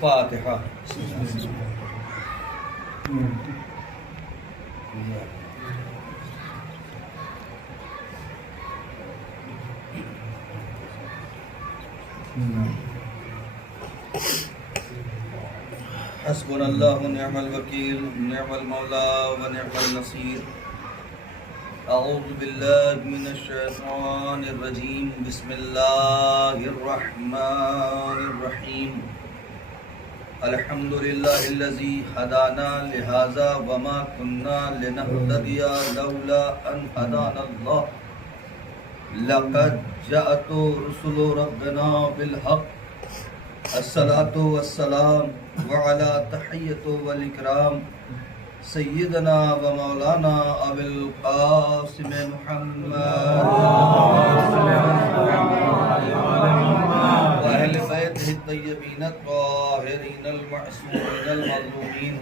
فاتحہ. حسبنا اللہ ونعم الوکیل نعم المولا ونعم النصیر. اعوذ باللہ من الشیطان الرجیم. بسم اللہ الرحمن الرحیم. الحمد للہ الذی ہدانا لہذا وما كنا لنہتدی لولا ان ہدانا اللہ. لقد جاءت رسل ربنا بالحق. الصلاة والسلام وعلى تحیۃ والاکرام سیدنا و مولانا ابی القاسم محمد وأہل بیتہ الطیبین الطاہرین المعصومین المظلومین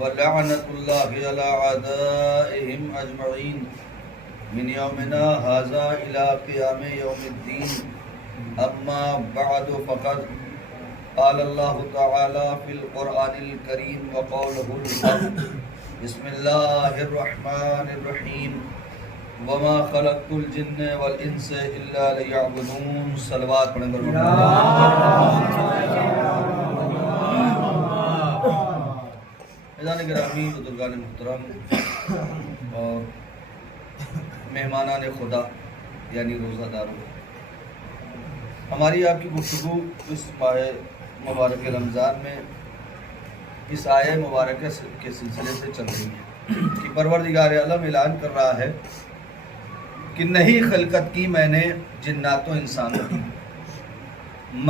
ولعنۃ اللہ علی اعدائہم اجمعین من یومنا ھذا الی قیام یوم الدین. اما بعد فقد قال اللہ تعالی فی القرآن الکریم وقولہ الحق. بسم اللہ الرحمن الرحیم. وما خلقت الجن والانس الا لیعبدون. صلوات پڑھیں گے. عزیزان گرامی، بزرگان محترم اور مہمانان خدا یعنی روزہ داروں، ہماری آپ کی گفتگو اس ماہ مبارک رمضان میں اس آیہ مبارکہ کے سلسلے سے چل رہی ہے کہ پروردگار عالم اعلان کر رہا ہے کہ نہیں خلقت کی میں نے جنات و انسانوں کی،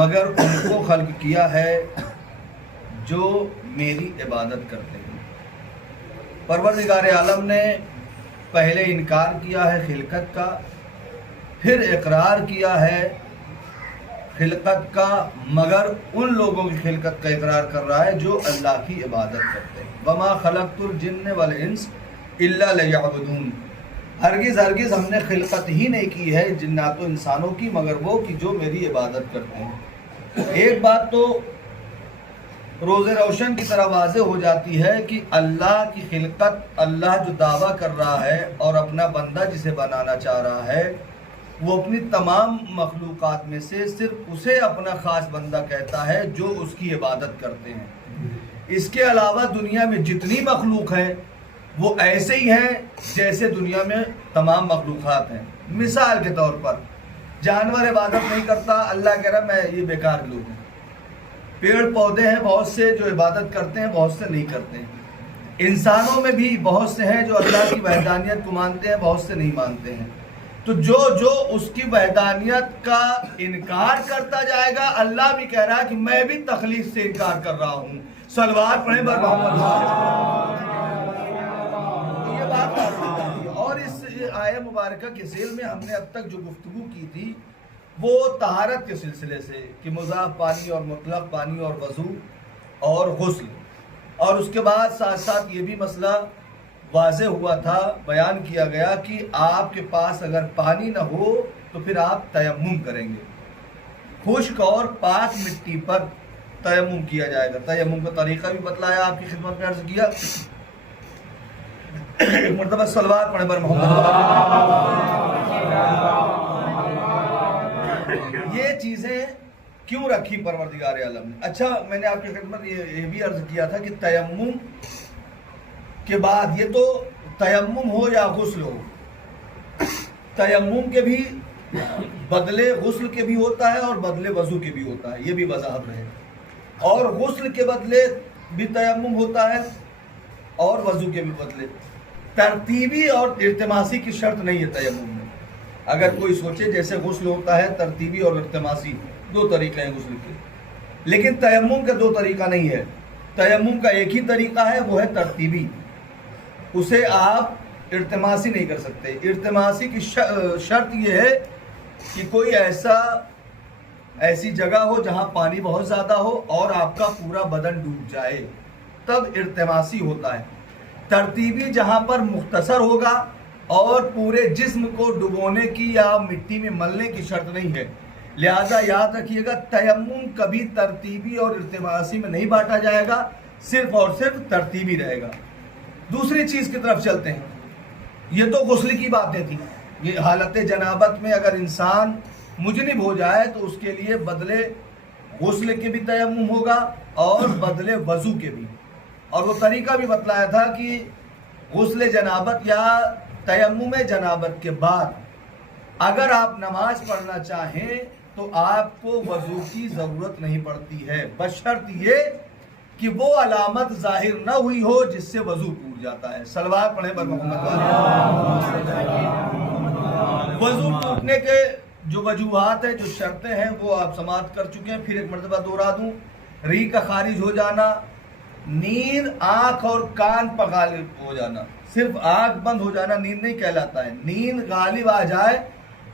مگر ان کو خلق کیا ہے جو میری عبادت کرتے ہیں. پروردگار عالم نے پہلے انکار کیا ہے خلقت کا، پھر اقرار کیا ہے خلقت کا، مگر ان لوگوں کی خلقت کا اقرار کر رہا ہے جو اللہ کی عبادت کرتے ہیں. وما خلقت الجن والانس الا لیعبدون. ہرگز ہرگز ہم نے خلقت ہی نہیں کی ہے جنات و انسانوں کی مگر وہ کہ جو میری عبادت کرتے ہیں. ایک بات تو روز روشن کی طرح واضح ہو جاتی ہے کہ اللہ کی خلقت، اللہ جو دعویٰ کر رہا ہے اور اپنا بندہ جسے بنانا چاہ رہا ہے، وہ اپنی تمام مخلوقات میں سے صرف اسے اپنا خاص بندہ کہتا ہے جو اس کی عبادت کرتے ہیں. اس کے علاوہ دنیا میں جتنی مخلوق ہیں وہ ایسے ہی ہیں جیسے دنیا میں تمام مخلوقات ہیں. مثال کے طور پر جانور عبادت نہیں کرتا، اللہ کہہ رہا میں یہ بیکار لوگ ہیں. پیڑ پودے ہیں بہت سے جو عبادت کرتے ہیں، بہت سے نہیں کرتے ہیں. انسانوں میں بھی بہت سے ہیں جو اللہ کی وحدانیت کو مانتے ہیں، بہت سے نہیں مانتے ہیں. تو جو اس کی وحدانیت کا انکار کرتا جائے گا، اللہ بھی کہہ رہا ہے کہ میں بھی تخلیق سے انکار کر رہا ہوں. صلوات پڑھیں بر محمد. یہ بات ہے. اور اس آیہ مبارکہ کے ذیل میں ہم نے اب تک جو گفتگو کی تھی وہ طہارت کے سلسلے سے کہ مضاف پانی اور مطلق پانی اور وضو اور غسل، اور اس کے بعد ساتھ ساتھ یہ بھی مسئلہ واضح ہوا تھا، بیان کیا گیا کہ آپ کے پاس اگر پانی نہ ہو تو پھر آپ تیمم کریں گے. خشک اور پاک مٹی پر تیمم کیا جائے گا. تیمم کا طریقہ بھی بتلایا، آپ کی خدمت میں عرض کیا. مرتبہ صلوات پڑھیں بر محمد. یہ چیزیں کیوں رکھی پروردگار عالم نے؟ اچھا، میں نے آپ کی خدمت یہ بھی عرض کیا تھا کہ تیمم کے بعد یہ تو تیمم ہو یا غسل ہو، تیمم کے بھی بدلے غسل کے بھی ہوتا ہے اور بدلے وضو کے بھی ہوتا ہے، یہ بھی وضاحت رہے. اور غسل کے بدلے بھی تیمم ہوتا ہے اور وضو کے بھی بدلے. ترتیبی اور التماسی کی شرط نہیں ہے تیمم میں. اگر کوئی سوچے جیسے غسل ہوتا ہے ترتیبی اور التماسی، دو طریقے ہیں غسل کے، لیکن تیمم کا دو طریقہ نہیں ہے. تیمم کا ایک ہی طریقہ ہے، وہ ہے ترتیبی. اسے آپ التماسی نہیں کر سکتے. التماسی کی شرط یہ ہے کہ کوئی ایسی جگہ ہو جہاں پانی بہت زیادہ ہو اور آپ کا پورا بدن ڈوب جائے، تب التماسی ہوتا ہے. ترتیبی جہاں پر مختصر ہوگا اور پورے جسم کو ڈبونے کی یا مٹی میں ملنے کی شرط نہیں ہے، لہذا یاد رکھیے گا تیمم کبھی ترتیبی اور ارتباطی میں نہیں بانٹا جائے گا، صرف اور صرف ترتیبی رہے گا۔ دوسری چیز کی طرف چلتے ہیں۔ یہ تو غسل کی باتیں تھیں۔ یہ حالت جنابت میں اگر انسان مجنب ہو جائے تو اس کے لیے بدلے غسل کے بھی تیمم ہوگا اور بدلے وضو کے بھی، اور وہ طریقہ بھی بتلایا تھا کہ غسل جنابت یا تیمم جنابت کے بعد اگر آپ نماز پڑھنا چاہیں تو آپ کو وضو کی ضرورت نہیں پڑتی ہے، بشرط یہ کہ وہ علامت ظاہر نہ ہوئی ہو جس سے وضو ٹوٹ جاتا ہے۔ صلوات پڑھیں بر محمد والے۔ وضو ٹوٹنے کے جو وجوہات ہیں، جو شرطیں ہیں، وہ آپ سماعت کر چکے ہیں، پھر ایک مرتبہ دوہرا دوں۔ ریح کا خارج ہو جانا، نیند آنکھ اور کان پر غالب ہو جانا۔ صرف آنکھ بند ہو جانا نیند نہیں کہلاتا ہے، نیند غالب آ جائے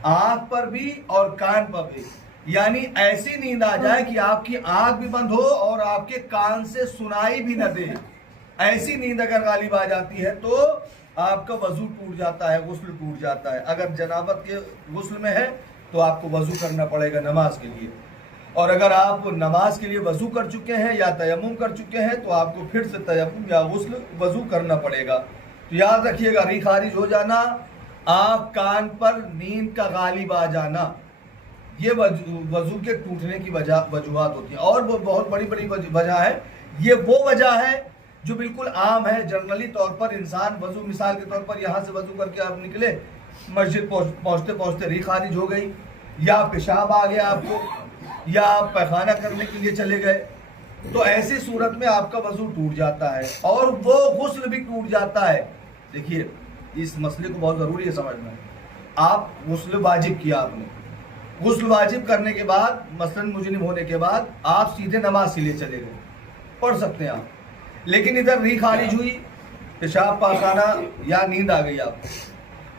آنکھ پر بھی اور کان پر بھی، یعنی ایسی نیند آ جائے کہ آپ کی آنکھ بھی بند ہو اور آپ کے کان سے سنائی بھی نہ دے، ایسی نیند اگر غالب آ جاتی ہے تو آپ کا وضو ٹوٹ جاتا ہے، غسل ٹوٹ جاتا ہے۔ اگر جنابت کے غسل میں ہے تو آپ کو وضو کرنا پڑے گا نماز کے لیے، اور اگر آپ نماز کے لیے وضو کر چکے ہیں یا تیمم کر چکے ہیں تو آپ کو پھر سے تیمم یا غسل وضو کرنا پڑے گا۔ تو یاد رکھیے گا، ریح خارج ہو جانا، آنکھ کان پر نیند کا غالب آ جانا، یہ وضو کے ٹوٹنے کی وجوہات ہوتی ہیں۔ اور وہ بہت بڑی بڑی وجہ ہے، یہ وہ وجہ ہے جو بالکل عام ہے۔ جنرلی طور پر انسان وضو، مثال کے طور پر یہاں سے وضو کر کے آپ نکلے، مسجد پہنچتے پہنچتے ریح خارج ہو گئی، یا پیشاب آ گیا آپ کو، یا آپ پیخانہ کرنے کے لیے چلے گئے، تو ایسی صورت میں آپ کا وضو ٹوٹ جاتا ہے اور وہ غسل بھی ٹوٹ جاتا ہے۔ دیکھیے اس مسئلے کو بہت ضروری ہے سمجھنا۔ آپ غسل واجب کیا، آپ نے غسل واجب کرنے کے بعد، مثلاً مجنب ہونے کے بعد آپ سیدھے نماز کے لیے چلے گئے، پڑھ سکتے ہیں آپ، لیکن ادھر ریح خارج ہوئی، پیشاب پاخانہ یا نیند آ گئی آپ کو،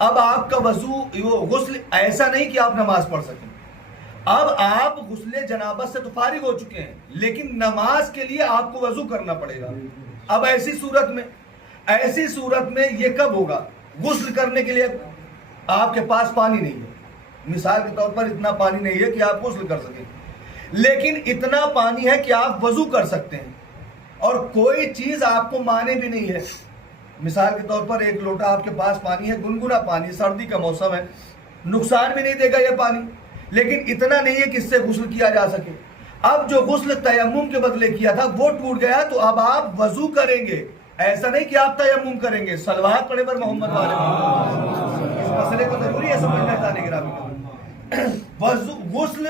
اب آپ کا وضو، وہ غسل ایسا نہیں کہ آپ نماز پڑھ سکیں۔ اب آپ غسل جنابت سے تو فارغ ہو چکے ہیں، لیکن نماز کے لیے آپ کو وضو کرنا پڑے گا۔ اب ایسی صورت میں یہ کب ہوگا؟ غسل کرنے کے لیے آپ کے پاس پانی نہیں ہے، مثال کے طور پر اتنا پانی نہیں ہے کہ آپ غسل کر سکیں، لیکن اتنا پانی ہے کہ آپ وضو کر سکتے ہیں، اور کوئی چیز آپ کو مانے بھی نہیں ہے۔ مثال کے طور پر ایک لوٹا آپ کے پاس پانی ہے، گنگنا پانی، سردی کا موسم ہے، نقصان بھی نہیں دے گا یہ پانی، لیکن اتنا نہیں ہے کہ اس سے غسل کیا جا سکے۔ اب جو غسل تیمم کے بدلے کیا تھا وہ ٹوٹ گیا، تو اب آپ وضو کریں گے، ایسا نہیں کہ آپ تیمم کریں گے۔ صلوات پڑھیں پر محمد والے۔ اس مسئلے کو ضروری ہے سمجھنا ہے گرامی۔ غسل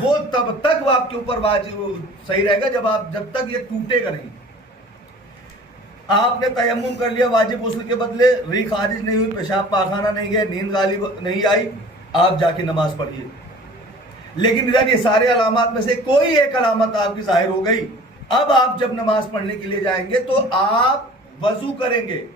وہ تب تک وہ آپ کے اوپر واجب صحیح رہے گا جب تک یہ ٹوٹے گا نہیں۔ آپ نے تیمم کر لیا واجب غسل کے بدلے، ریح خارج نہیں ہوئی، پیشاب پاخانہ نہیں گئے، نیند غالب نہیں آئی، آپ جا کے نماز پڑھیے، لیکن ادھر یہ سارے علامات میں سے کوئی ایک علامت آپ کی ظاہر ہو گئی، اب آپ جب نماز پڑھنے کے لیے جائیں گے تو آپ وضو کریں گے،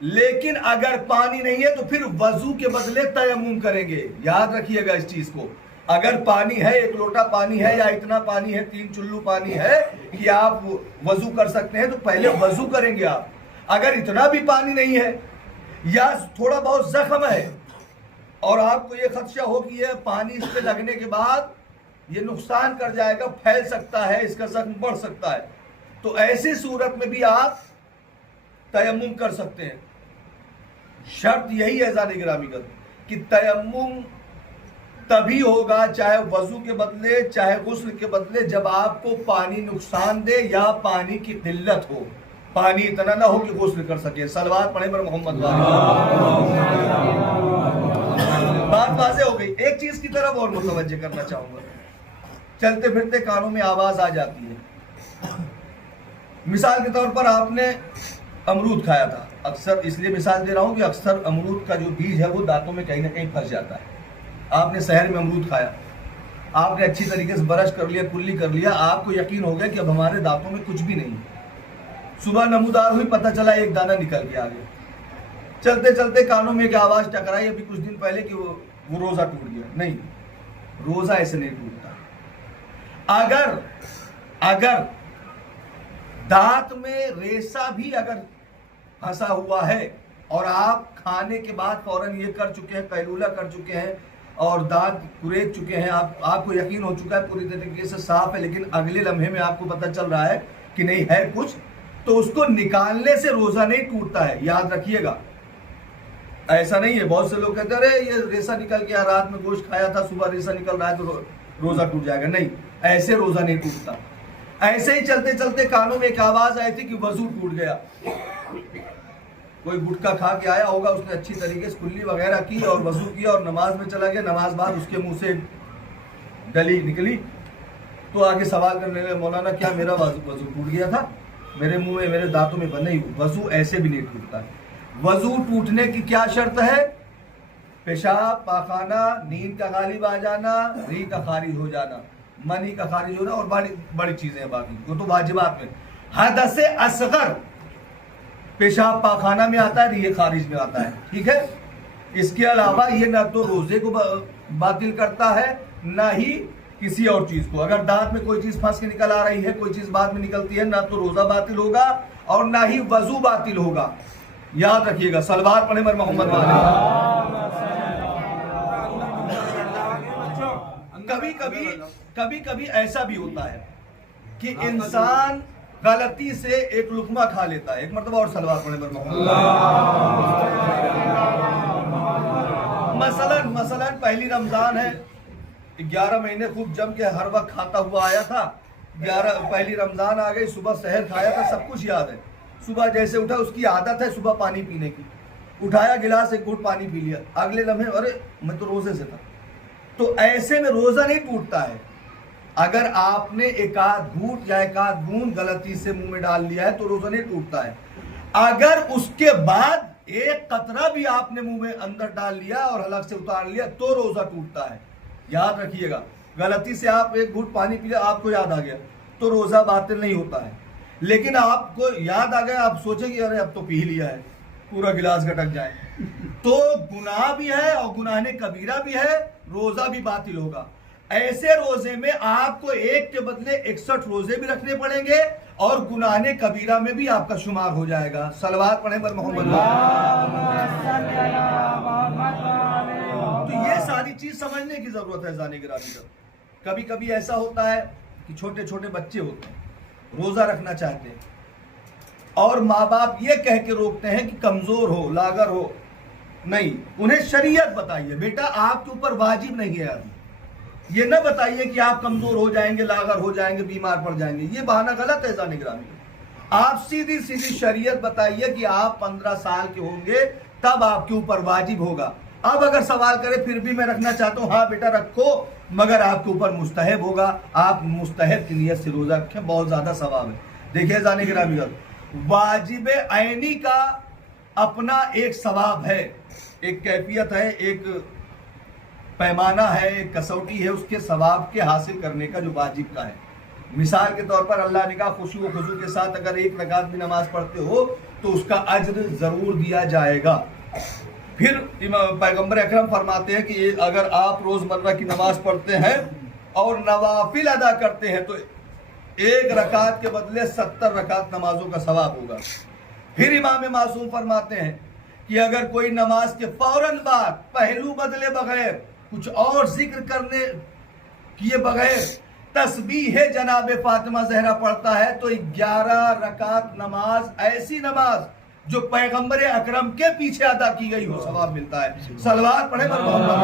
لیکن اگر پانی نہیں ہے تو پھر وضو کے بدلے تیمم کریں گے۔ یاد رکھیے گا اس چیز کو، اگر پانی ہے، ایک لوٹا پانی ہے یا اتنا پانی ہے، 3 چلو پانی ہے کہ آپ وضو کر سکتے ہیں، تو پہلے وضو کریں گے آپ۔ اگر اتنا بھی پانی نہیں ہے یا تھوڑا بہت زخم ہے اور آپ کو یہ خدشہ ہو کہ یہ پانی اس پہ لگنے کے بعد یہ نقصان کر جائے گا، پھیل سکتا ہے، اس کا زخم بڑھ سکتا ہے، تو ایسی صورت میں بھی آپ تیمم کر سکتے ہیں۔ شرط یہی ہے ذات گرامی کا کہ تیمم تبھی ہوگا، چاہے وضو کے بدلے چاہے غسل کے بدلے، جب آپ کو پانی نقصان دے یا پانی کی قلت ہو، پانی اتنا نہ ہو کہ غسل کر سکے۔ صلوات پڑھیں پر محمد والے۔ بات واضح ہو گئی۔ ایک چیز کی طرف اور متوجہ کرنا چاہوں گا، چلتے پھرتے کانوں میں آواز آ جاتی ہے۔ مثال کے طور پر آپ نے امرود کھایا تھا، اکثر اس لیے مثال دے رہا ہوں کہ اکثر امرود کا جو بیج ہے وہ دانتوں میں کہیں نہ کہیں پھنس جاتا ہے۔ آپ نے سحر میں امرود کھایا، آپ نے اچھی طریقے سے برش کر لیا، کلی کر لیا، آپ کو یقین ہو گیا کہ اب ہمارے دانتوں میں کچھ بھی نہیں۔ صبح نمودار ہوئی، پتہ چلا ایک دانہ نکل کے آ گیا، چلتے چلتے کانوں میں ایک آواز ٹکرائی ابھی کچھ دن پہلے کہ وہ روزہ ٹوٹ گیا۔ نہیں، روزہ ایسے نہیں ٹوٹتا۔ اگر دانت میں ریسا بھی اگر پھنسا ہوا ہے اور آپ کھانے کے بعد فوراً یہ کر چکے ہیں، قیلولہ کر چکے ہیں، اور دانت کریک چکے ہیں, آپ کو یقین ہو چکا ہے پوری طریقے سے صاف ہے, لیکن اگلے لمحے میں آپ کو پتہ چل رہا ہے کہ نہیں ہے کچھ, تو اس کو نکالنے سے روزہ نہیں ٹوٹتا ہے. یاد رکھیے گا, ایسا نہیں ہے. بہت سے لوگ کہتے ہیں ارے یہ ریسا نکل گیا, رات میں گوشت کھایا تھا, صبح ریسا نکل رہا ہے تو روزہ ٹوٹ جائے گا. نہیں, ایسے روزہ نہیں ٹوٹتا. ایسے ہی چلتے چلتے کانوں میں ایک آواز آئی تھی کہ وضو ٹوٹ گیا. کوئی گٹکا کھا کے آیا ہوگا, اس نے اچھی طریقے سے کلی وغیرہ کی اور وضو کیا اور نماز میں چلا گیا. نماز بعد اس کے منہ سے گلی نکلی تو آگے سوال کرنے لگے, مولانا کیا میرا وضو ٹوٹ گیا تھا؟ میرے منہ میں میرے دانتوں میں بند نہیں. وضو ایسے بھی نہیں ٹوٹتا ہے. وضو ٹوٹنے کی کیا شرط ہے؟ پیشاب, پاخانہ, نیند کا غالب آ جانا, ری کا خارج ہو جانا, منی کا خارج ہونا, اور بڑی چیزیں ہیں باقی وہ تو واجبات میں. حدث اصغر پیشاب پاخانہ میں آتا ہے, ری خارج میں آتا ہے, ٹھیک ہے. اس کے علاوہ یہ نہ تو روزے کو باطل کرتا ہے نہ ہی کسی اور چیز کو. اگر دانت میں کوئی چیز پھنس کے نکل آ رہی ہے, کوئی چیز بعد میں نکلتی ہے, نہ تو روزہ باطل ہوگا اور نہ ہی وضو باطل ہوگا. یاد رکھیے گا. صلوات پڑھیں بر محمد والے. کبھی کبھی ایسا بھی ہوتا ہے کہ انسان غلطی سے ایک لقمہ کھا لیتا ہے. ایک مرتبہ اور صلوات پڑھیں بر محمد. مثلا پہلی رمضان ہے, 11 مہینے خوب جم کے ہر وقت کھاتا ہوا آیا تھا. پہلی رمضان آ گئی, صبح سحر کھایا تھا, سب کچھ یاد ہے. صبح جیسے اٹھا, اس کی عادت ہے صبح پانی پینے کی, اٹھایا گلاس, ایک گھونٹ پانی پی لیا. اگلے لمحے ارے میں تو روزے سے تھا. تو ایسے میں روزہ نہیں ٹوٹتا ہے. اگر آپ نے ایک آدھ گھونٹ یا ایک آدھ بوند غلطی سے منہ میں ڈال لیا ہے تو روزہ نہیں ٹوٹتا ہے. اگر اس کے بعد ایک قطرہ بھی آپ نے منہ میں اندر ڈال لیا اور حلق سے اتار لیا تو روزہ ٹوٹتا ہے. یاد رکھیے گا. غلطی سے آپ ایک گھونٹ پانی پی لیا, آپ کو یاد آ گیا تو روزہ باطل نہیں ہوتا ہے. لیکن آپ کو یاد آ گیا, آپ سوچیں کہ ارے اب تو پی لیا ہے, پورا گلاس گٹک جائے, تو گناہ بھی ہے اور گناہ کبیرہ بھی ہے, روزہ بھی باطل ہوگا. ایسے روزے میں آپ کو ایک کے بدلے 61 روزے بھی رکھنے پڑیں گے اور گناہ کبیرہ میں بھی آپ کا شمار ہو جائے گا. صلوات پڑھیں پر محمد. تو یہ ساری چیز سمجھنے کی ضرورت ہے زانے گرامی کا. کبھی کبھی ایسا ہوتا ہے کہ چھوٹے چھوٹے بچے ہوتے ہیں, روزہ رکھنا چاہتے ہیں اور ماں باپ یہ کہہ کے روکتے ہیں کہ کمزور ہو, لاغر ہو. نہیں, انہیں شریعت بتائیے بیٹا آپ کے اوپر واجب نہیں ہے. یہ نہ بتائیے کہ آپ کمزور ہو جائیں گے, لاغر ہو جائیں گے, بیمار پڑ جائیں گے. یہ بہانہ غلط ہے زانے گرامی. آپ سیدھی شریعت بتائیے کہ آپ 15 سال کے ہوں گے تب آپ کے اوپر واجب ہوگا. اب اگر سوال کرے پھر بھی میں رکھنا چاہتا ہوں, ہاں بیٹا رکھو, مگر آپ کے اوپر مستحب ہوگا. آپ مستحب کی نیت سے روزہ رکھیں, بہت زیادہ ثواب ہے. دیکھیں زانے گرامی, واجب عینی کا اپنا ایک ثواب ہے, ایک کیفیت ہے, ایک پیمانہ ہے, ایک کسوٹی ہے اس کے ثواب کے حاصل کرنے کا جو واجب کا ہے. مثال کے طور پر اللہ نے کہا خشوع و خضوع کے ساتھ اگر 1 رکعت بھی نماز پڑھتے ہو تو اس کا اجر ضرور دیا جائے گا. پھر پیغمبر اکرم فرماتے ہیں کہ اگر آپ روزمرہ کی نماز پڑھتے ہیں اور نوافل ادا کرتے ہیں تو 1 رکعت کے بدلے 70 رکعت نمازوں کا ثواب ہوگا. پھر امام معصوم فرماتے ہیں کہ اگر کوئی نماز کے فوراً بعد پہلو بدلے بغیر, کچھ اور ذکر کرنے کیے بغیر تسبیح جناب فاطمہ زہرا پڑھتا ہے تو 11 رکعت نماز, ایسی نماز جو پیغمبر اکرم کے پیچھے ادا کی گئی ہو, ثواب ملتا ہے. صلوات پڑھیں پر محمد.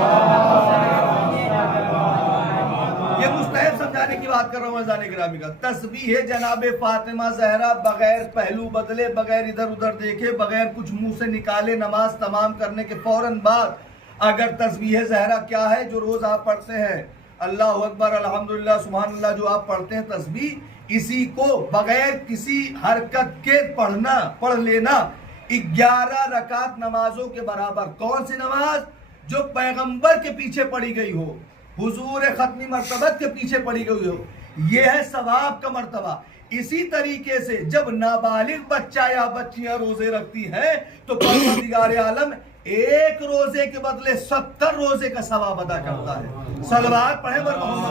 یہ مستحب سمجھانے کی بات کر رہا ہوں زانے گرامی کا. تسبیح جناب فاطمہ زہرا بغیر پہلو بدلے, بغیر ادھر ادھر دیکھے, بغیر کچھ منہ سے نکالے, نماز تمام کرنے کے فوراً بعد اگر تسبیح زہرا کیا ہے جو روز آپ پڑھتے ہیں, اللہ اکبر, الحمدللہ, سبحان اللہ, جو آپ پڑھتے ہیں تسبیح, اسی کو بغیر کسی حرکت کے پڑھ لینا 11 رکعت نمازوں کے برابر. کون سی نماز؟ جو پیغمبر کے پیچھے پڑھی گئی ہو, حضور ختمی مرتبت کے پیچھے پڑھی گئی ہو. یہ ہے ثواب کا مرتبہ. اسی طریقے سے جب نابالغ بچہ یا بچیاں روزے رکھتی ہیں تو پروردگار عالم 1 روزے کے بدلے 70 روزے کا ثواب ادا کرتا ہے. صلوات پڑھیں بر محمد.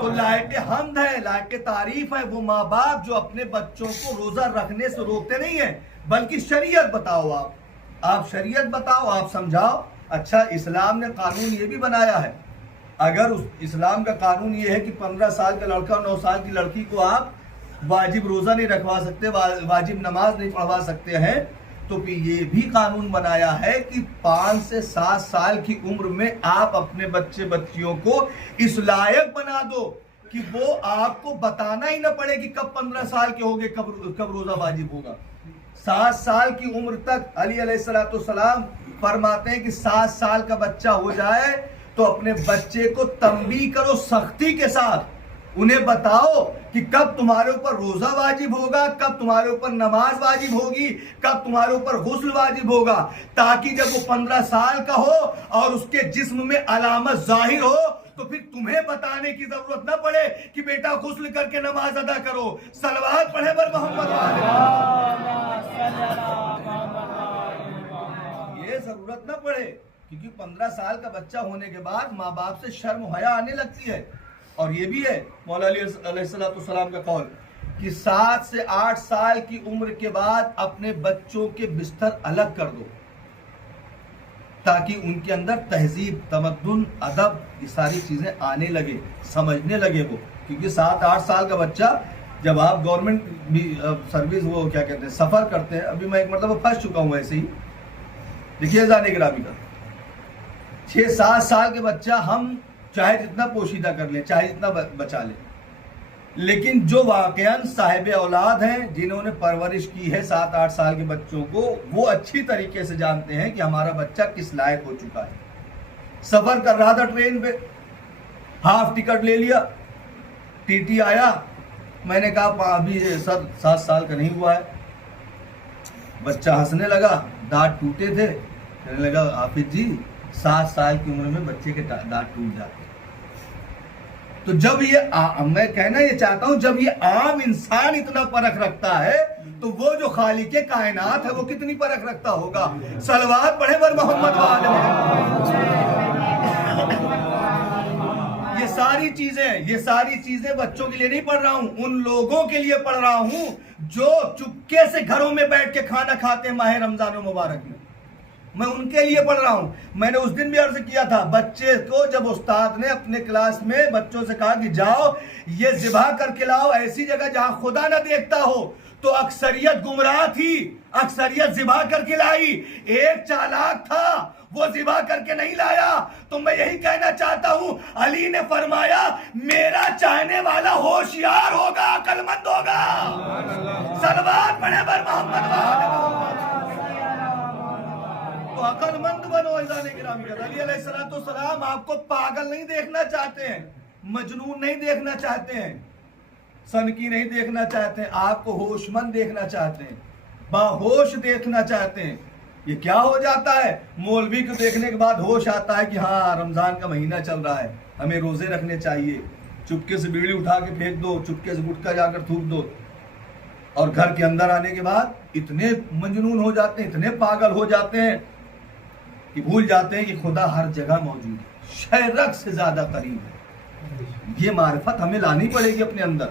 تو لائق حمد ہے, لائق تعریف ہے وہ ماں باپ جو اپنے بچوں کو روزہ رکھنے سے روکتے نہیں ہیں, بلکہ شریعت بتاؤ آپ, آپ شریعت بتاؤ، آپ سمجھاؤ. اچھا اسلام نے قانون یہ بھی بنایا ہے، اگر اسلام کا قانون یہ ہے کہ 15 سال کا لڑکا اور 9 سال کی لڑکی کو آپ واجب روزہ نہیں رکھوا سکتے، واجب نماز نہیں پڑھوا سکتے ہیں، تو پھر یہ بھی قانون بنایا ہے کہ 5 سے 7 سال کی عمر میں آپ اپنے بچیوں کو اس لائق بنا دو کہ وہ آپ کو بتانا ہی نہ پڑے کہ کب 15 سال کے ہوگے، کب روزہ واجب ہوگا. 7 سال کی عمر تک علی علیہ السلام فرماتے ہیں کہ 7 سال کا بچہ ہو جائے تو اپنے بچے کو تنبیہ کرو سختی کے ساتھ، انہیں بتاؤ کہ کب تمہارے اوپر روزہ واجب ہوگا، کب تمہارے اوپر نماز واجب ہوگی، کب تمہارے اوپر غسل واجب ہوگا، تاکہ جب وہ 15 سال کا ہو اور اس کے جسم میں علامت ظاہر ہو تو پھر تمہیں بتانے کی ضرورت نہ پڑے کہ بیٹا غسل کر کے نماز ادا کرو. صلوات پڑھے بر محمد. یہ ضرورت نہ پڑے، کیونکہ 15 سال کا بچہ ہونے کے بعد ماں باپ سے شرم و حیا آنے لگتی ہے. اور یہ بھی ہے مولا علی علیہ السلام کا قول کہ 7 سے 8 سال کی عمر کے بعد اپنے بچوں کے بستر الگ کر دو، تاکہ ان کے اندر تہذیب، تمدن، ادب، یہ ساری چیزیں آنے لگے، سمجھنے لگے وہ. کیونکہ 7-8 سال کا بچہ جب آپ گورنمنٹ سروس وہ کیا کہتے ہیں سفر کرتے ہیں، ابھی میں ایک مرتبہ پھنس چکا ہوں ایسے ہی. دیکھیے زانے گرامی کا 6-7 سال کے بچہ ہم چاہے جتنا پوشیدہ کر لیں، چاہے جتنا بچا لیں، لیکن جو واقعاً صاحب اولاد ہیں، جنہوں نے پرورش کی ہے 7-8 سال کے بچوں کو، وہ اچھی طریقے سے جانتے ہیں کہ ہمارا بچہ کس لائق ہو چکا ہے. سفر کر رہا تھا ٹرین پہ، ہاف ٹکٹ لے لیا، ٹی ٹی آیا، میں نے کہا ابھی سر 7 سال کا نہیں ہوا ہے. بچہ ہنسنے لگا، دانت ٹوٹے تھے، کہنے لگا حافظ جی 7 سال کی عمر میں بچے کے دانت ٹوٹ جاتے. تو جب یہ میں کہنا یہ چاہتا ہوں، جب یہ عام انسان اتنا پرکھ رکھتا ہے تو وہ جو خالق کائنات ہے وہ کتنی پرکھ رکھتا ہوگا. صلوات پڑھے بر محمد وآل محمد. یہ ساری چیزیں بچوں کے لیے نہیں پڑھ رہا ہوں، ان لوگوں کے لیے پڑھ رہا ہوں جو چپکے سے گھروں میں بیٹھ کے کھانا کھاتے ہیں ماہ رمضان مبارک میں. میں ان کے لیے پڑھ رہا ہوں. میں نے اس دن بھی عرض کیا تھا، بچے کو جب استاد نے اپنے کلاس میں بچوں سے کہا کہ جاؤ یہ ذبح کر کے لاؤ ایسی جگہ جہاں خدا نہ دیکھتا ہو، تو اکثریت گمراہ تھی، اکثریت ذبح کر کے لائی. ایک چالاک تھا، وہ ذبح کر کے نہیں لایا. تو میں یہی کہنا چاہتا ہوں، علی نے فرمایا میرا چاہنے والا ہوشیار ہوگا، عقل مند ہوگا. صلوات پڑھے بر محمد. تو عقل مند بنو. عزیزان گرامی، علی علیہ السلام آپ کو پاگل نہیں دیکھنا چاہتے ہیں، مجنون نہیں دیکھنا چاہتے ہیں، سنکی نہیں دیکھنا چاہتے ہیں، آپ کو ہوش مند دیکھنا چاہتے ہیں، باہوش دیکھنا چاہتے ہیں. یہ کیا ہو جاتا ہے، مولوی کو دیکھنے کے بعد ہوش آتا ہے کہ ہاں رمضان کا مہینہ چل رہا ہے، ہمیں روزے رکھنے چاہیے. چپکے سے بیڑی اٹھا کے پھینک دو، چپکے سے گٹکا جا کر تھوک دو، اور گھر کے اندر آنے کے بعد اتنے مجنون ہو جاتے ہیں، اتنے پاگل ہو جاتے ہیں کہ بھول جاتے ہیں کہ خدا ہر جگہ موجود ہے، شہرک سے زیادہ قریب ہے. یہ معرفت ہمیں لانی پڑے گی اپنے اندر،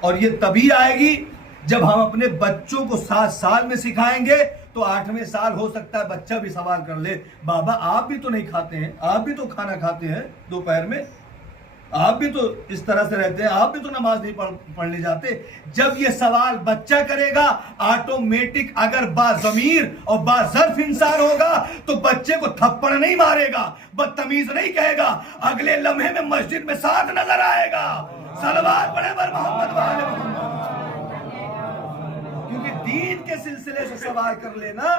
اور یہ تبھی آئے گی جب ہم اپنے بچوں کو 7 سال میں سکھائیں گے تو 8ویں سال ہو سکتا ہے بچہ بھی سوال کر لے، بابا آپ بھی تو نہیں کھاتے ہیں، آپ بھی تو کھانا کھاتے ہیں دوپہر میں، آپ بھی تو اس طرح سے رہتے ہیں، آپ بھی تو نماز نہیں پڑھنے جاتے. جب یہ سوال بچہ کرے گا آٹومیٹک، اگر با ضمیر اور با ظرف انسان ہوگا تو بچے کو تھپڑ نہیں مارے گا، بدتمیز نہیں کہے گا، اگلے لمحے میں مسجد میں ساتھ نظر آئے گا. صلوات پڑھے بر محمد وآل محمد. کیونکہ دین کے سلسلے سے سوال کر لینا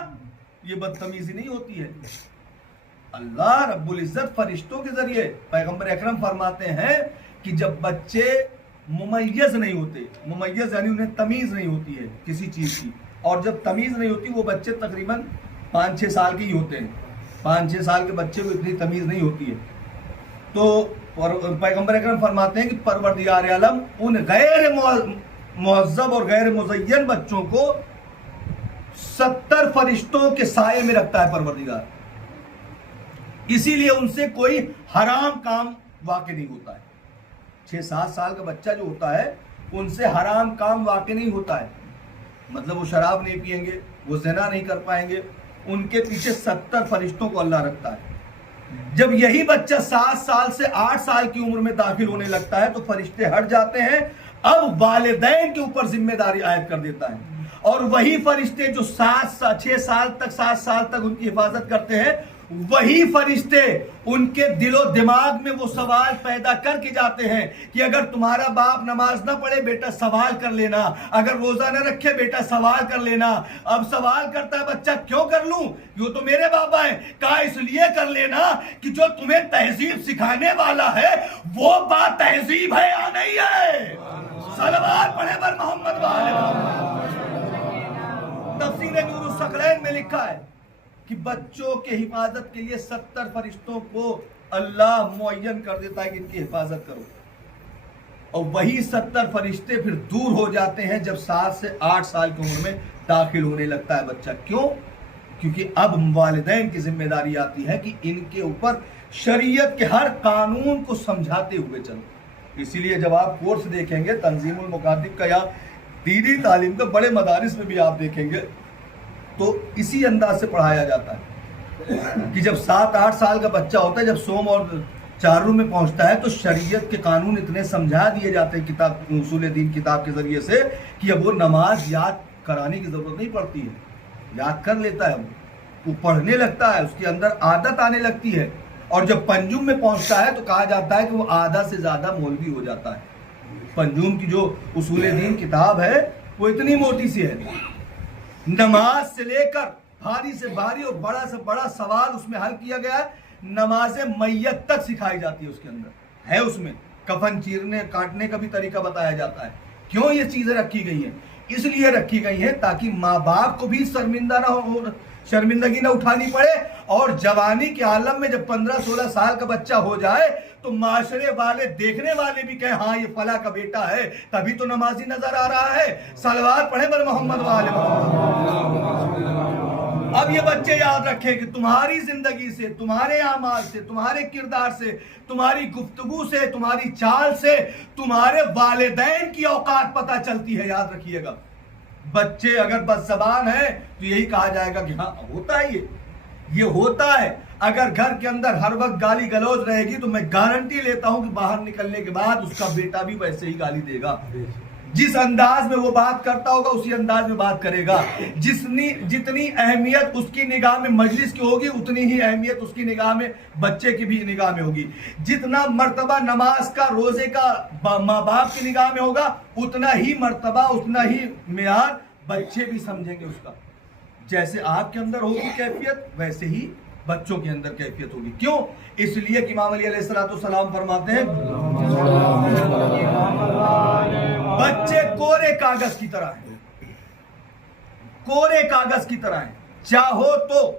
یہ بدتمیزی نہیں ہوتی ہے. اللہ رب العزت فرشتوں کے ذریعے، پیغمبر اکرم فرماتے ہیں کہ جب بچے ممیز نہیں ہوتے، ممیز یعنی انہیں تمیز نہیں ہوتی ہے کسی چیز کی، اور جب تمیز نہیں ہوتی وہ بچے تقریباً 5-6 سال کے ہی ہوتے ہیں، 5-6 سال کے بچے کو اتنی تمیز نہیں ہوتی ہے، تو پیغمبر اکرم فرماتے ہیں کہ پروردگار عالم ان غیر مہذب اور غیر مزین بچوں کو 70 فرشتوں کے سائے میں رکھتا ہے پروردگار. اسی لیے ان سے کوئی حرام کام واقع نہیں ہوتا ہے. 6-7 سال کا بچہ جو ہوتا ہے ان سے حرام کام واقع نہیں ہوتا ہے. مطلب وہ شراب نہیں پئیں گے، وہ زنا نہیں کر پائیں گے، ان کے پیچھے 70 فرشتوں کو اللہ رکھتا ہے. جب یہی بچہ 7 سال سے 8 سال کی عمر میں داخل ہونے لگتا ہے تو فرشتے ہٹ جاتے ہیں. اب والدین کے اوپر ذمہ داری عائد کر دیتا ہے. اور وہی فرشتے جو 6 سال تک ان کی حفاظت کرتے ہیں، وہی فرشتے ان کے دل و دماغ میں وہ سوال پیدا کر کے جاتے ہیں کہ اگر تمہارا باپ نماز نہ پڑھے بیٹا سوال کر لینا، اگر روزہ نہ رکھے بیٹا سوال کر لینا. اب سوال کرتا ہے بچہ کیوں کر لوں، یہ تو میرے بابا ہیں. کہا اس لیے کر لینا کہ جو تمہیں تہذیب سکھانے والا ہے وہ بات تہذیب ہے یا نہیں ہے. صلوات پڑھے بر محمد والے محمد. تفسیر نور الثقلین میں لکھا ہے کہ بچوں کے حفاظت کے لیے 70 فرشتوں کو اللہ معین کر دیتا ہے کہ ان کی حفاظت کرو. اور وہی 70 فرشتے پھر دور ہو جاتے ہیں جب 7 سے 8 سال کی عمر میں داخل ہونے لگتا ہے بچہ. کیوں؟ کیونکہ اب والدین کی ذمہ داری آتی ہے کہ ان کے اوپر شریعت کے ہر قانون کو سمجھاتے ہوئے چلو. اسی لیے جب آپ کورس دیکھیں گے تنظیم المکاتب کا یا دینی تعلیم کا بڑے مدارس میں بھی آپ دیکھیں گے تو اسی انداز سے پڑھایا جاتا ہے کہ جب 7-8 سال کا بچہ ہوتا ہے، جب سوم اور چاروں میں پہنچتا ہے تو شریعت کے قانون اتنے سمجھا دیے جاتے ہیں کتاب اصول دین کتاب کے ذریعے سے کہ اب وہ نماز یاد کرانے کی ضرورت نہیں پڑتی ہے، یاد کر لیتا ہے. وہ پڑھنے لگتا ہے، اس کے اندر عادت آنے لگتی ہے. اور جب پنجم میں پہنچتا ہے تو کہا جاتا ہے کہ وہ آدھا سے زیادہ مولوی ہو جاتا ہے. پنجم کی جو اصول دین کتاب ہے وہ اتنی موٹی سی ہے. نماز سے لے کر بھاری سے بھاری اور بڑا سے بڑا سوال اس میں حل کیا گیا ہے. نماز میت تک سکھائی جاتی ہے. اس کے اندر ہے، اس میں کفن چیرنے کاٹنے کا بھی طریقہ بتایا جاتا ہے. کیوں یہ چیزیں رکھی گئی ہیں؟ اس لیے رکھی گئی ہیں تاکہ ماں باپ کو بھی شرمندگی نہ اٹھانی پڑے. اور جوانی کے عالم میں جب 15-16 سال کا بچہ ہو جائے تو معاشرے والے دیکھنے والے بھی کہیں ہاں یہ فلاں کا بیٹا ہے، تبھی تو نمازی نظر آ رہا ہے. صلوات پڑھیں بر محمد والے محمد. اب یہ بچے یاد رکھیں کہ تمہاری زندگی سے، تمہارے اعمال سے، تمہارے کردار سے، تمہاری گفتگو سے، تمہاری چال سے تمہارے والدین کی اوقات پتہ چلتی ہے. یاد رکھیے گا بچے اگر بد زبان ہے تو یہی کہا جائے گا کہ ہاں ہوتا ہے، یہ ہوتا ہے. اگر گھر کے اندر ہر وقت گالی گلوچ رہے گی تو میں گارنٹی لیتا ہوں کہ باہر نکلنے کے بعد اس کا بیٹا بھی ویسے ہی گالی دے گا. جس انداز میں وہ بات کرتا ہوگا اسی انداز میں بات کرے گا. جتنی اہمیت اس کی نگاہ میں مجلس کی ہوگی اتنی ہی اہمیت اس کی نگاہ میں بچے کی بھی نگاہ میں ہوگی. جتنا مرتبہ نماز کا روزے کا ماں باپ کی نگاہ میں ہوگا اتنا ہی مرتبہ اتنا ہی معیار بچے بھی سمجھیں گے اس کا. جیسے آپ کے اندر ہوگی کیفیت ویسے ہی بچوں کے اندر کیفیت ہوگی. کیوں؟ اس لیے کہ امام علی علیہ السلام فرماتے ہیں بچے کورے کاغذ کی طرح ہیں، کورے کاغذ کی طرح ہیں. چاہو تو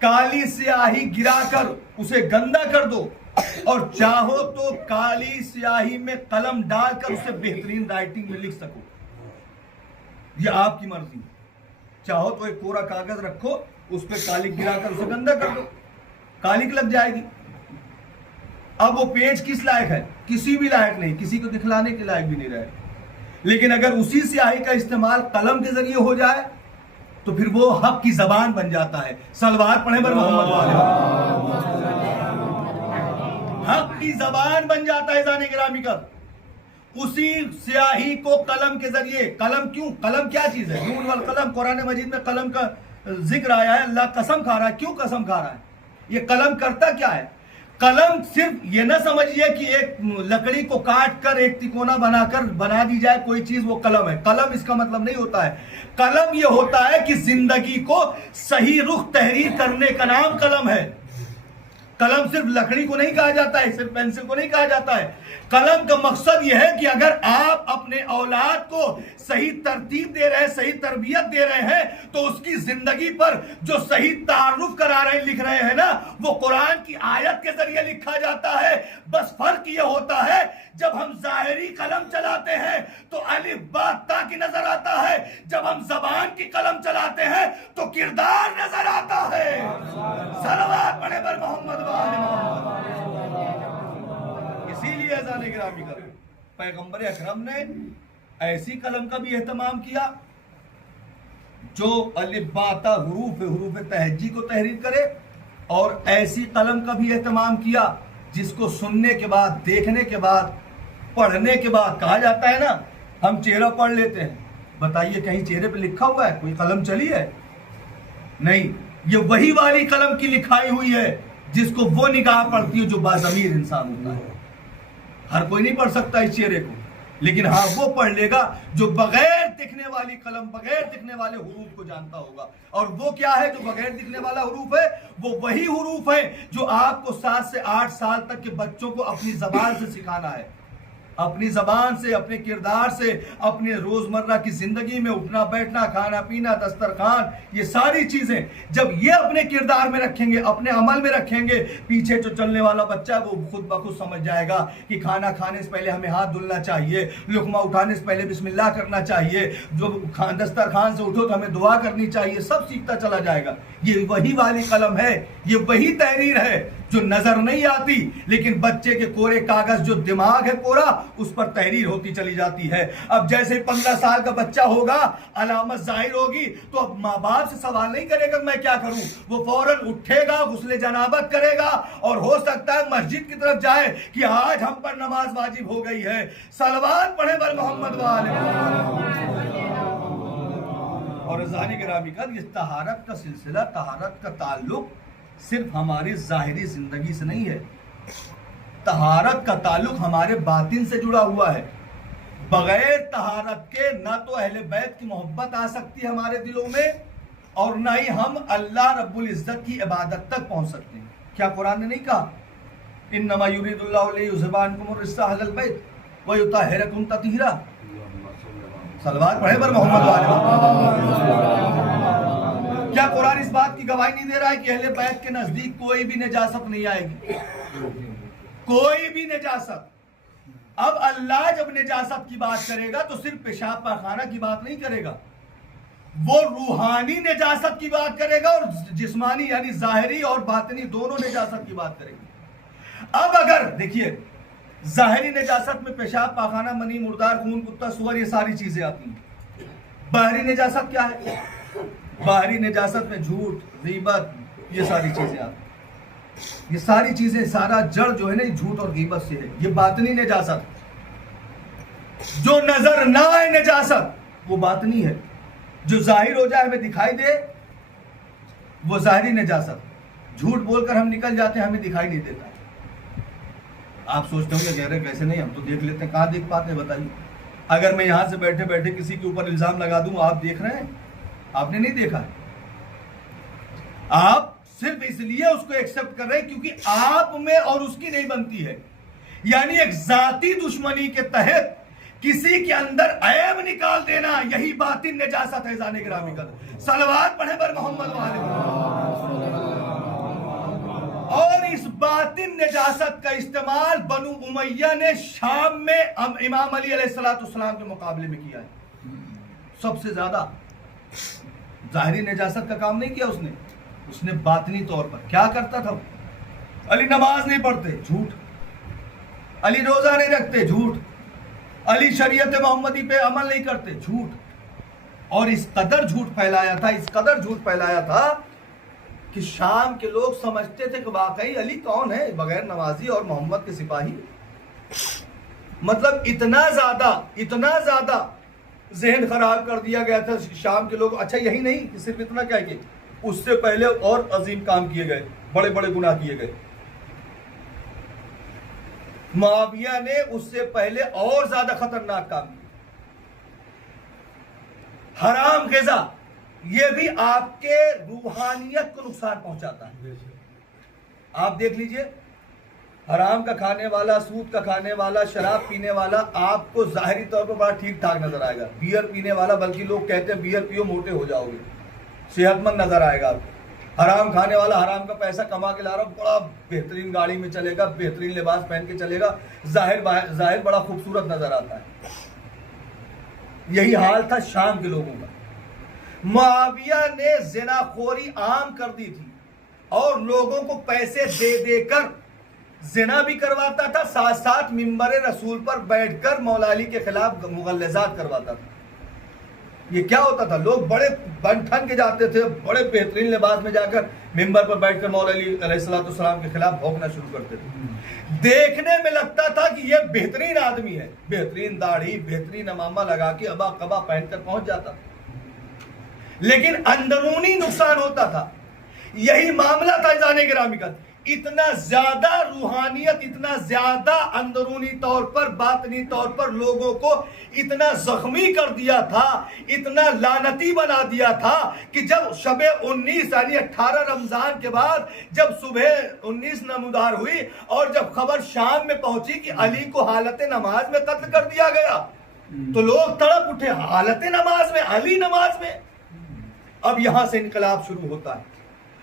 کالی سیاہی گرا کر اسے گندا کر دو اور چاہو تو کالی سیاہی میں قلم ڈال کر اسے بہترین رائٹنگ میں لکھ سکو. یہ آپ کی مرضی. چاہو تو ایک کورا کاغذ رکھو، اس پہ کالک گرا کر اسے گندا کر دو، کالک لگ جائے گی. اب وہ پیج کس لائق ہے؟ کسی بھی لائق نہیں، کسی کو دکھلانے کے لائق بھی نہیں رہے. لیکن اگر اسی سیاہی کا استعمال قلم کے ذریعے ہو جائے تو پھر وہ حق کی زبان بن جاتا ہے. صلوات پڑھیں بر محمد والے. حق کی زبان بن جاتا ہے. ذان گرامی کا اسی سیاہی کو قلم کے ذریعے، قلم کیوں؟ قلم کیا چیز ہے؟ نون والقلم، قرآن مجید میں قلم کا ذکر آیا ہے. اللہ قسم کھا رہا ہے. کیوں قسم کھا رہا ہے؟ یہ قلم کرتا کیا ہے؟ قلم صرف یہ نہ سمجھیے کہ ایک لکڑی کو کاٹ کر ایک تکونا بنا دی جائے کوئی چیز وہ قلم ہے. قلم اس کا مطلب نہیں ہوتا ہے. قلم یہ ہوتا ہے کہ زندگی کو صحیح رخ تحریر کرنے کا نام قلم ہے. قلم صرف لکڑی کو نہیں کہا جاتا ہے، صرف پینسل کو نہیں کہا جاتا ہے. قلم کا مقصد یہ ہے کہ اگر آپ اپنے اولاد کو صحیح ترتیب دے رہے ہیں، صحیح تربیت دے رہے ہیں تو اس کی زندگی پر جو صحیح تعارف کرا رہے ہیں، لکھ رہے ہیں نا، وہ قرآن کی آیت کے ذریعے لکھا جاتا ہے. بس فرق یہ ہوتا ہے جب ہم ظاہری قلم چلاتے ہیں تو الف با تا کی نظر آتا ہے، جب ہم زبان کی قلم چلاتے ہیں تو کردار نظر آتا ہے. صلوات پڑھے بر محمد والے محمد. اسی لیے اذان گرامی کر پیغمبر اکرم نے ایسی قلم کا بھی اہتمام کیا جو الف با تا حروف تہجی کو تحریر کرے، اور ایسی قلم کا بھی اہتمام کیا جس کو سننے کے بعد، دیکھنے کے بعد، پڑھنے کے بعد کہا جاتا ہے نا ہم چہرہ پڑھ لیتے ہیں، بتائیے کہیں چہرے پہ لکھا ہوا ہے؟ کوئی قلم چلی ہے؟ نہیں، یہ وہی والی قلم کی لکھائی ہوئی ہے جس کو وہ نگاہ پڑتی ہے جو باضمیر انسان ہوتا ہے۔ ہر کوئی نہیں پڑھ سکتا اس چہرے کو، لیکن ہاں وہ پڑھ لے گا جو بغیر دکھنے والی قلم، بغیر دکھنے والے حروف کو جانتا ہوگا۔ اور وہ کیا ہے جو بغیر دکھنے والا حروف ہے؟ وہ وہی حروف ہے جو آپ کو 7 سے 8 سال تک کے بچوں کو اپنی زبان سے سکھانا ہے، اپنی زبان سے، اپنے کردار سے، اپنے روزمرہ کی زندگی میں اٹھنا بیٹھنا، کھانا پینا، دسترخوان، یہ ساری چیزیں جب یہ اپنے کردار میں رکھیں گے، اپنے عمل میں رکھیں گے، پیچھے جو چلنے والا بچہ ہے وہ خود بخود سمجھ جائے گا کہ کھانا کھانے سے پہلے ہمیں ہاتھ دھلنا چاہیے، لقمہ اٹھانے سے پہلے بسم اللہ کرنا چاہیے، جو دسترخوان سے اٹھو تو ہمیں دعا کرنی چاہیے، سب سیکھتا چلا جائے گا۔ یہ وہی والی قلم ہے، یہ وہی تحریر ہے جو نظر نہیں آتی، لیکن بچے کے کورے کاغذ جو دماغ ہے کورا، اس پر تحریر ہوتی چلی جاتی ہے۔ اب جیسے 15 سال کا بچہ ہوگا، علامت ظاہر ہوگی تو اب ماں باپ سے سوال نہیں کرے گا میں کیا کروں، وہ فوراً اٹھے گا، غسل جنابت کرے گا، اور ہو سکتا ہے مسجد کی طرف جائے کہ آج ہم پر نماز واجب ہو گئی ہے، صلوات پڑھے بر محمد وآل محمد۔ اور رضوان گرامی کا یہ طہارت کا سلسلہ، طہارت کا تعلق صرف ہماری ظاہری زندگی سے نہیں ہے، طہارت کا تعلق ہمارے باطن سے جڑا ہوا ہے۔ بغیر طہارت کے نہ تو اہل بیت کی محبت آ سکتی ہے ہمارے دلوں میں، اور نہ ہی ہم اللہ رب العزت کی عبادت تک پہنچ سکتے ہیں۔ کیا قرآن نے نہیں کہا انما یرید اللہ لیذھب عنکم الرجس اہل البیت ویطہرکم تطہیرا؟ صلوات پڑھے بر محمد وآل محمد۔ کیا قرآن اس بات کی گواہی نہیں دے رہا ہے کہ اہل بیت کے نزدیک کوئی بھی نجاست نہیں آئے گی؟ کوئی بھی نجاست۔ اب اللہ جب نجاست کی بات کرے گا تو صرف پیشاب پاخانہ کی بات نہیں کرے گا، وہ روحانی نجاست کی بات کرے گا، اور جسمانی یعنی ظاہری اور باطنی دونوں نجاست کی بات کرے گی۔ اب اگر دیکھیے ظاہری نجاست میں پیشاب پاخانہ، منی، مردار، خون، کتا، سور، یہ ساری چیزیں آتی ہیں۔ باہری نجاست کیا ہے؟ باہری نجاست میں جھوٹ، غیبت، یہ ساری چیزیں آتی ہیں۔ یہ ساری چیزیں، سارا جڑ جو ہے نا جھوٹ اور غیبت سے ہے۔ یہ باطنی نجاست، جو نظر نہ آئے نجاست وہ باطنی ہے، جو ظاہر ہو جائے ہمیں دکھائی دے وہ ظاہری نجاست۔ جھوٹ بول کر ہم نکل جاتے ہیں، ہمیں دکھائی نہیں دیتا۔ آپ سوچتے ہوں گے کہہ رہے کیسے نہیں، ہم تو دیکھ لیتے ہیں، کہاں دیکھ پاتے ہیں بتائیے؟ اگر میں یہاں سے بیٹھے بیٹھے کسی کے اوپر الزام لگا دوں، آپ دیکھ رہے ہیں؟ آپ نے نہیں دیکھا، آپ صرف اس لیے اس کو ایکسپٹ کر رہے ہیں کیونکہ آپ میں اور اس کی نہیں بنتی ہے۔ یعنی ایک ذاتی دشمنی کے تحت کسی کے اندر عیب نکال دینا، یہی باطن نجاست ہے۔ ذان گرامی کا صلوات پڑھے بر محمد وآل محمد۔ اور اس باطن نجاست کا استعمال بنو امیہ نے شام میں امام علی علیہ السلام کے مقابلے میں کیا ہے سب سے زیادہ۔ ظاہری نجاست کا کام نہیں کیا اس نے باطنی طور پر کیا کرتا تھا؟ علی نماز نہیں پڑھتے، جھوٹ۔ علی روزہ نہیں رکھتے، جھوٹ۔ علی شریعت محمدی پہ عمل نہیں کرتے، جھوٹ۔ اور اس قدر جھوٹ پھیلایا تھا کہ شام کے لوگ سمجھتے تھے کہ واقعی علی کون ہے؟ بغیر نمازی اور محمد کے سپاہی۔ مطلب اتنا زیادہ ذہن خراب کر دیا گیا تھا شام کے لوگ۔ اچھا یہی نہیں کہ صرف اتنا کیا کہ اس سے پہلے اور عظیم کام کیے گئے، بڑے بڑے گناہ کیے گئے۔ معاویہ نے اس سے پہلے اور زیادہ خطرناک کام کیا۔ حرام غذا، یہ بھی آپ کے روحانیت کو نقصان پہنچاتا ہے۔ آپ دیکھ لیجئے، حرام کا کھانے والا، سود کا کھانے والا، شراب پینے والا آپ کو ظاہری طور پر بڑا ٹھیک ٹھاک نظر آئے گا۔ بیئر پینے والا، بلکہ لوگ کہتے ہیں بیئر پیو موٹے ہو جاؤ گے، صحت مند نظر آئے گا آپ کو۔ حرام کھانے والا حرام کا پیسہ کما کے لا رہا، بڑا بہترین گاڑی میں چلے گا، بہترین لباس پہن کے چلے گا، ظاہر بڑا خوبصورت نظر آتا ہے۔ یہی حال تھا شام کے لوگوں کا۔ معاویہ نے زنا خوری عام کر دی تھی اور لوگوں کو پیسے دے دے کر زنا بھی کرواتا تھا، ساتھ ساتھ منبر رسول پر بیٹھ کر مولا علی کے خلاف مغلظات کرواتا تھا۔ یہ کیا ہوتا تھا؟ لوگ بڑے بن ٹھن کے جاتے تھے، بڑے بہترین لباس میں جا کر ممبر پر بیٹھ کر مولا علی علیہ السلام کے خلاف بھونکنا شروع کرتے تھے۔ دیکھنے میں لگتا تھا کہ یہ بہترین آدمی ہے، بہترین داڑھی، بہترین امامہ لگا کے ابا قبا پہن کر پہنچ جاتا تھا، لیکن اندرونی نقصان ہوتا تھا۔ یہی معاملہ تھا عزیزان گرامی کا، اتنا زیادہ روحانیت، اتنا زیادہ اندرونی طور پر، باطنی طور پر لوگوں کو اتنا زخمی کر دیا تھا، اتنا لعنتی بنا دیا تھا کہ جب شب 19 یعنی 18 رمضان کے بعد جب صبح 19 نمودار ہوئی اور جب خبر شام میں پہنچی کہ علی کو حالت نماز میں قتل کر دیا گیا تو لوگ تڑپ اٹھے، حالت نماز میں، علی نماز میں۔ اب یہاں سے انقلاب شروع ہوتا ہے۔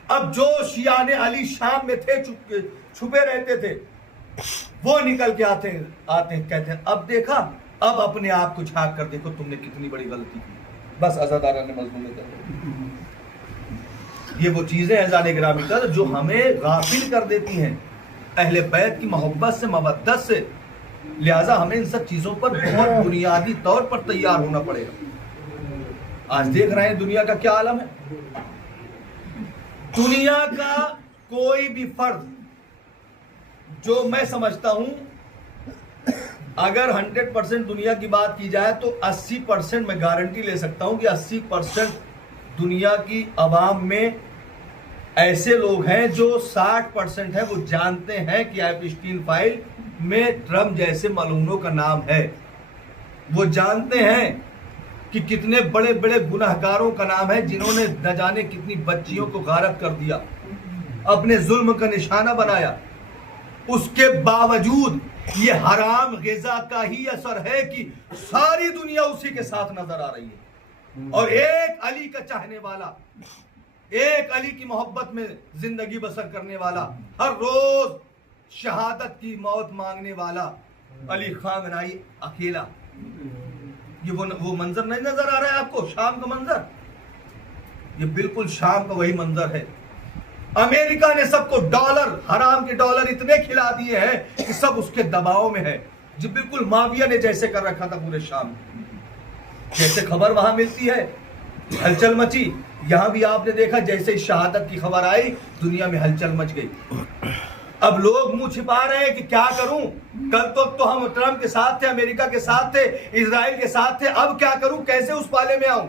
اب جو شیعان علی شام میں تھے، چھپے رہتے تھے، وہ نکل کے آتے ہیں کہتے ہیں اب دیکھا، اب اپنے آپ کو جھانک کر دیکھو تم نے کتنی بڑی غلطی کی۔ بس عزاداران مظلوم یہ وہ چیزیں ہیں عزیزان گرامی کا جو ہمیں غافل کر دیتی ہیں اہل بیت کی محبت سے، مودت سے۔ لہٰذا ہمیں ان سب چیزوں پر بہت بنیادی طور پر تیار ہونا پڑے گا۔ آج دیکھ رہے ہیں دنیا کا کیا عالم ہے۔ دنیا کا کوئی بھی فرد جو میں سمجھتا ہوں اگر 100% دنیا کی بات کی جائے تو 80% میں گارنٹی لے سکتا ہوں کہ 80% دنیا کی عوام میں ایسے لوگ ہیں جو 60% ہیں، وہ جانتے ہیں کہ ایپسٹین فائل میں ٹرمپ جیسے ملعونوں کا نام ہے۔ وہ جانتے ہیں کہ کتنے بڑے بڑے گناہگاروں کا نام ہے جنہوں نے نہ جانے کتنی بچیوں کو غارت کر دیا، اپنے ظلم کا نشانہ بنایا۔ اس کے باوجود یہ حرام غذا کا ہی اثر ہے کہ ساری دنیا اسی کے ساتھ نظر آ رہی ہے، اور ایک علی کا چاہنے والا، ایک علی کی محبت میں زندگی بسر کرنے والا، ہر روز شہادت کی موت مانگنے والا علی خامنہئی اکیلا۔ یہ وہ منظر نہیں نظر آ رہا ہے آپ کو، شام کا منظر؟ یہ بالکل شام کا وہی منظر ہے۔ امریکہ نے سب کو ڈالر، حرام کے ڈالر اتنے کھلا دیے ہیں کہ سب اس کے دباؤ میں ہے، جو بالکل مافیا نے جیسے کر رکھا تھا پورے شام۔ جیسے خبر وہاں ملتی ہے ہلچل مچی، یہاں بھی آپ نے دیکھا جیسے شہادت کی خبر آئی دنیا میں ہلچل مچ گئی۔ اب لوگ منہ چھپا رہے ہیں کہ کیا کروں، کل تو ہم ٹرمپ کے ساتھ تھے، امریکہ کے ساتھ تھے، اسرائیل کے ساتھ تھے، اب کیا کروں، کیسے اس پالے میں آؤں۔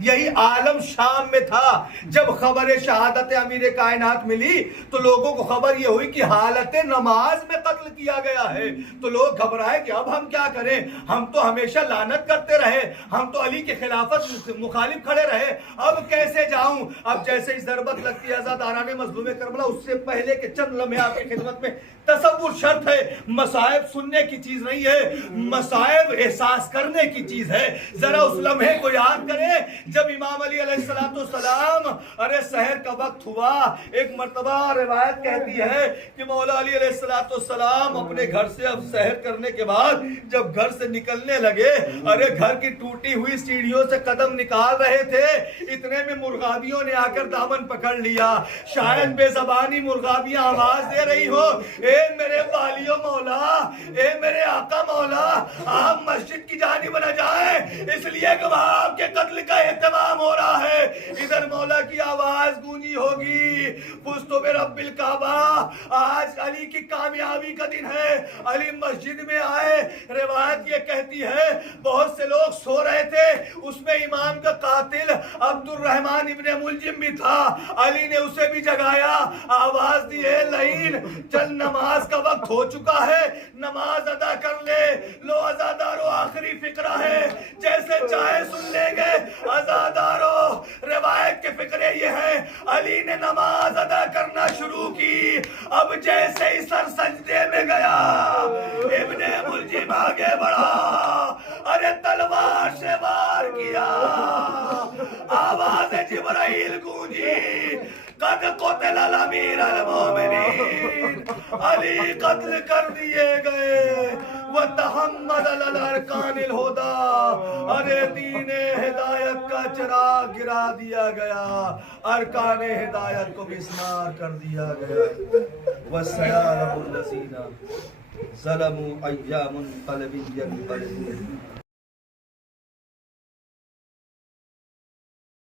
یہی عالم شام میں تھا جب خبر شہادت امیر کائنات ملی تو لوگوں کو خبر یہ ہوئی کہ حالت نماز میں قتل کیا گیا ہے، تو لوگ گھبرائے کہ اب ہم کیا کریں، ہم تو ہمیشہ لعنت کرتے رہے، ہم تو علی کے خلافت مخالف کھڑے رہے، اب کیسے جاؤں۔ اب جیسے ہی ضربت لگتی ہے عزاداران مظلوم کربلا، اس سے پہلے کے چند لمحے آپ کی خدمت میں تصور شرط ہے، مصائب سننے کی چیز نہیں ہے، مصائب احساس کرنے کی چیز ہے۔ ذرا اس لمحے کو یاد کریں جب امام علی علیہ السلام ارے سحر کا وقت ہوا، ایک مرتبہ روایت کہتی ہے کہ مولا علی علیہ السلام اپنے گھر سے اب سحر کرنے کے بعد جب گھر سے نکلنے لگے، ارے گھر کی ٹوٹی ہوئی سیڑھیوں سے قدم نکال رہے تھے، اتنے میں مرغابیوں نے آ کر دامن پکڑ لیا۔ شاید بے زبانی مرغابیاں آواز دے رہی ہو، اے میرے والیو مولا، اے میرے آقا مولا، آپ مسجد کی جانب نہ جائیں، اس لیے کہ وہاں آپ کے قتل کا اہتمام ہو رہا ہے۔ ادھر مولا کی آواز گونجی ہوگی، فزت برب الکعبہ، آج علی کی کامیابی کا دن ہے۔ علی مسجد میں آئے، روایت یہ کہتی ہے بہت سے لوگ سو رہے تھے، اس میں امام کا قاتل عبد الرحمن ابن ملجم بھی تھا۔ علی نے اسے بھی جگایا، آواز دی ہے لعین چل نماز کا وقت ہو چکا ہے، نماز ادا کر لے۔ لو عزادارو آخری فقرہ ہے، جیسے چاہے سن لیں گے عزادارو۔ روایت کے فقرے یہ ہیں، علی نے نماز ادا کرنا شروع کی، اب جیسے ہی سر سجدے میں گیا ابن ملجم آگے بڑھا، ارے تلوار سے وار کیا، آواز جبرائیل گونجی، قد قتل الامیر المومنین، علی قتل کر دیے گئے، وتحمد الارکان الہدی، ارے دین ہدایت کا چراغ گرا دیا گیا، ارکان ہدایت کو مسمار کر دیا گیا۔ وَسَيَعْلَمُ الَّذِينَ ظَلَمُوا أَيَّ مُنقَلَبٍ يَنقَلِبُونَ